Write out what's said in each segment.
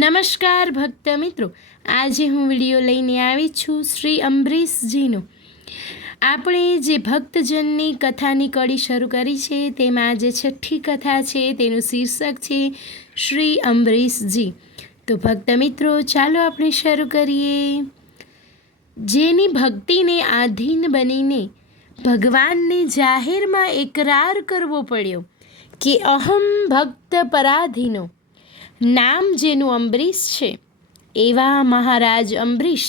નમસ્કાર ભક્ત મિત્રો, આજે હું વિડીયો લઈને આવી છું શ્રી અંબરીશજીનો. આપણે જે ભક્તજનની કથાની કડી શરૂ કરી છે તેમાં જે છઠ્ઠી કથા છે તેનું શીર્ષક છે શ્રી અંબરીશજી. તો ભક્ત મિત્રો, ચાલો આપણે શરૂ કરીએ. જેની ભક્તિને આધીન બનીને ભગવાનને જાહેરમાં એકરાર કરવો પડ્યો કે અહમ ભક્ત પરાધીનો, નામ જેનું અંબરીશ છે, એવા મહારાજ અંબરીશ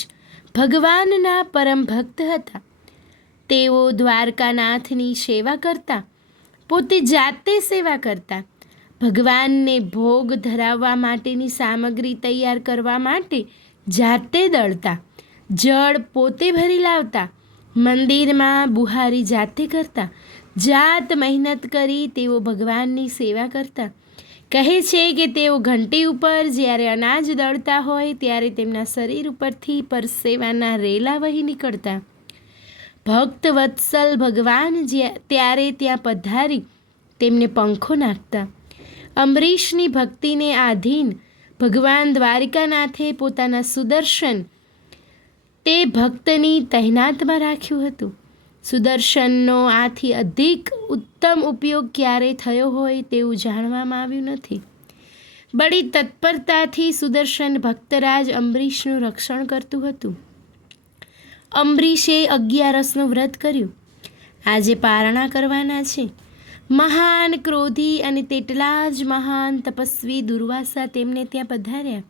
ભગવાનના પરમ ભક્ત હતા. તેઓ દ્વારકાનાથની સેવા કરતા, પોતે જાતે સેવા કરતા, ભગવાનને ભોગ ધરાવવા માટેની સામગ્રી તૈયાર કરવા માટે જાતે દળતા, જળ પોતે ભરી લાવતા, મંદિરમાં બુહારી જાતે કરતા, જાત મહેનત કરી તેઓ ભગવાનની સેવા કરતા. કહે છે કે તેઓ ઘંટી ઉપર જ્યારે અનાજ દળતા હોય ત્યારે તેમના શરીર ઉપરથી પરસેવાના રેલા વહી નીકળતા. ભક્ત વત્સલ ભગવાન ત્યારે ત્યાં પધારી તેમને પંખો નાખતા. અંબરીશની ભક્તિને આધીન ભગવાન દ્વારિકાનાથે પોતાના સુદર્શન તે ભક્તની તહેનાતમાં રાખ્યું હતું. સુદર્શનનો આથી અધિક ઉત્તમ ઉપયોગ ક્યારે થયો હોય તેવું જાણવામાં આવ્યું નથી. બડી તત્પરતાથી સુદર્શન ભક્તરાજ અંબરીશનું રક્ષણ કરતું હતું. અંબરીશે 11 વ્રત કર્યું. આજે પારણા કરવાના છે. મહાન ક્રોધી અને તેટલા જ મહાન તપસ્વી દુર્વાસા તેમને ત્યાં પધાર્યા.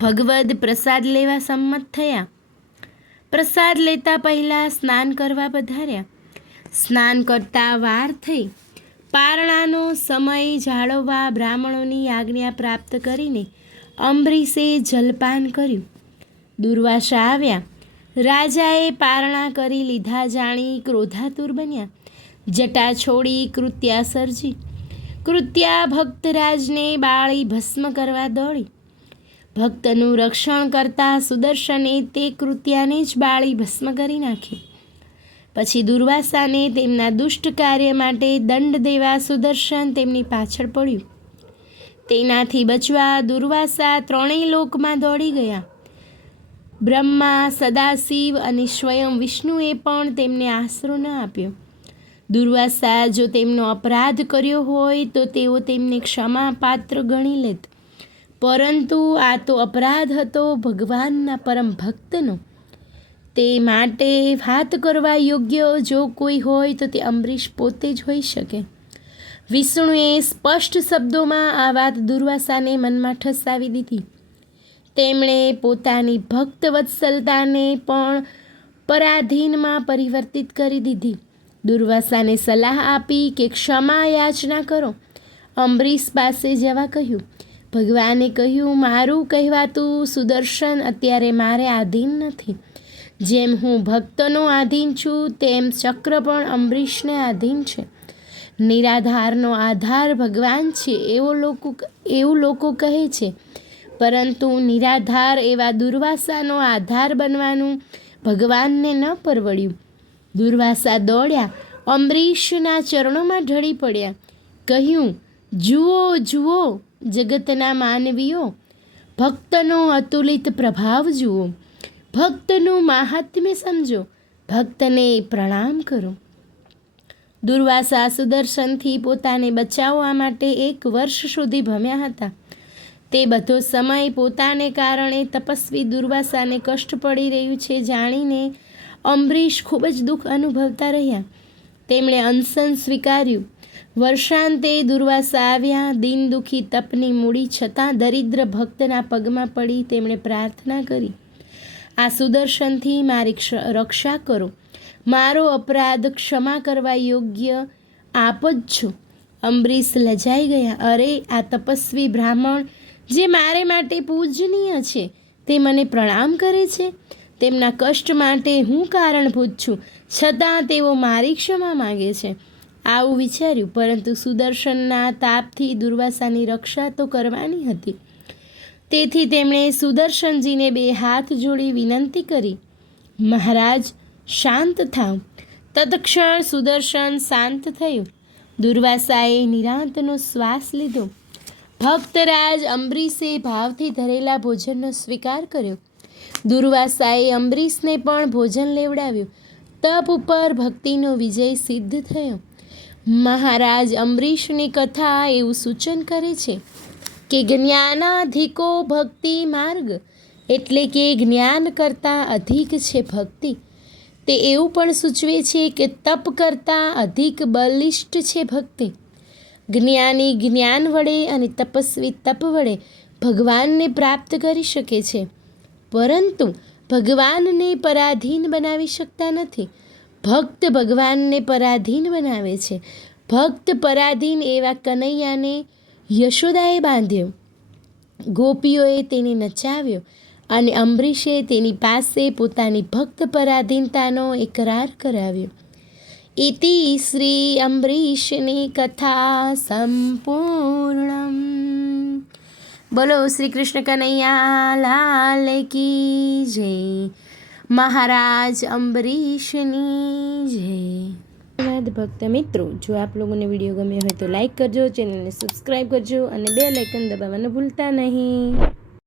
ભગવદ પ્રસાદ લેવા સંમત થયા. પ્રસાદ લેતા પહેલાં સ્નાન કરવા પધાર્યા. સ્નાન કરતા વાર થઈ. પારણાનો સમય જાળવવા બ્રાહ્મણોની આજ્ઞા પ્રાપ્ત કરીને અંબરીશે જલપાન કર્યું. દુર્વાસા આવ્યા. રાજાએ પારણા કરી લીધા જાણી ક્રોધાતુર બન્યા. જટા છોડી કૃત્યા સર્જી. કૃત્યા ભક્તરાજને બાળી ભસ્મ કરવા દોડી. ભક્તનું રક્ષણ કરતા સુદર્શને તે કૃત્યાને જ બાળી ભસ્મ કરી નાખી. પછી દુર્વાસાને તેમના દુષ્ટ કાર્ય માટે દંડ દેવા સુદર્શન તેમની પાછળ પડ્યું. તેનાથી બચવા દુર્વાસા ત્રણેય લોકમાં દોડી ગયા. બ્રહ્મા, સદાશિવ અને સ્વયં વિષ્ણુએ પણ તેમને આશરો ન આપ્યો. દુર્વાસા જો તેમનો અપરાધ કર્યો હોય તો તેઓ તેમને ક્ષમા પાત્ર ગણી લેત, પરંતુ આ તો અપરાધ હતો ભગવાનના પરમ ભક્તનો. તે માટે વાત કરવા યોગ્ય જો કોઈ હોય તો તે અંબરીશ પોતે જ હોઈ શકે. વિષ્ણુએ સ્પષ્ટ શબ્દોમાં આ વાત દુર્વાસાને મનમાં ઠસાવી દીધી. તેમણે પોતાની ભક્ત વત્સલતાને પણ પરાધીનમાં પરિવર્તિત કરી દીધી. દુર્વાસાને સલાહ આપી કે ક્ષમા યાચના કરો. અંબરીશ પાસે જવા કહ્યું. ભગવાને કહ્યું, મારું કહેવાતું સુદર્શન અત્યારે મારે આધીન નથી. જેમ હું ભક્તનો આધીન છું તેમ ચક્ર પણ અંબરીશને આધીન છે. નિરાધારનો આધાર ભગવાન છે એવું લોકો કહે છે, પરંતુ નિરાધાર એવા દુર્વાસાનો આધાર બનવાનું ભગવાનને ન પરવડ્યું. દુર્વાસા દોડ્યા, અંબરીશના ચરણોમાં ઢળી પડ્યા. કહ્યું, જુઓ જુઓ જગતના માનવીઓ, ભક્તનો અતુલિત પ્રભાવ જુઓ, ભક્તનું મહાત્મ્ય સમજો, ભક્તને પ્રણામ કરો. દુર્વાસા સુદર્શનથી પોતાને બચાવવા માટે 1 વર્ષ સુધી ભમ્યા હતા. તે બધો સમય પોતાને કારણે તપસ્વી દુર્વાસાને કષ્ટ પડી રહ્યું છે જાણીને અંબરીશ ખૂબ જ દુઃખ અનુભવતા રહ્યા. તેમણે અનશન સ્વીકાર્યું. વર્ષાંતે દુર્વાસા આવ્યા. દીન દુઃખી તપની મૂડી છતાં દરિદ્ર ભક્તના પગમાં પડી તેમણે પ્રાર્થના કરી, આ સુદર્શનથી મારી રક્ષા કરો. મારો અપરાધ ક્ષમા કરવા યોગ્ય આપ જ છો. અંબરીશ લજાઈ ગયા. અરે, આ તપસ્વી બ્રાહ્મણ જે મારે માટે પૂજનીય છે તે મને પ્રણામ કરે છે. તેમના કષ્ટ માટે હું કારણભૂત છું, છતાં તેઓ મારી ક્ષમા માગે છે. આવું વિચાર્યું, પરંતુ સુદર્શનના તાપથી દુર્વાસાની રક્ષા તો કરવાની હતી. તેથી તેમણે સુદર્શનજીને 2 હાથ જોડી વિનંતી કરી, મહારાજ શાંત થાવ. તત્ક્ષણ સુદર્શન શાંત થયું. દુર્વાસાએ નિરાંતનો શ્વાસ લીધો. ભક્તરાજ અંબરીશે ભાવથી ધરેલા ભોજનનો સ્વીકાર કર્યો. દુર્વાસાએ અંબરીશને પણ ભોજન લેવડાવ્યું. તપ ઉપર ભક્તિનો વિજય સિદ્ધ થયો. મહારાજ અંબરીશની કથા એવું સૂચન કરે છે કે જ્ઞાનાધિકો ભક્તિ માર્ગ, એટલે કે જ્ઞાન કરતાં અધિક છે ભક્તિ. તે એવું પણ સૂચવે છે કે તપ કરતાં અધિક બલિષ્ઠ છે ભક્તિ. જ્ઞાની જ્ઞાન વડે અને તપસ્વી તપ વડે ભગવાનને પ્રાપ્ત કરી શકે છે, પરંતુ ભગવાનને પરાધીન બનાવી શકતા નથી. ભક્ત ભગવાનને પરાધીન બનાવે છે. ભક્ત પરાધીન એવા કનૈયાને યશોદાએ બાંધ્યો. ગોપીઓએ તેને નચાવ્યો અને અંબરીશે તેની પાસે પોતાની ભક્ત પરાધીનતાનો એકરાર કરાવ્યો. ઇતિ શ્રી અંબરીશની કથા સંપૂર્ણમ. બોલો શ્રી કૃષ્ણ કનૈયા લાલ કી જય. મહારાજ અંબરીશની જય. ધન્યવાદ ભક્ત મિત્રો. જો આપ લોકોને વિડીયો ગમ્યો હોય તો લાઈક કરજો, ચેનલને સબસ્ક્રાઈબ કરજો અને બેલ આઇકન દબાવવાનું ભૂલતા નહીં.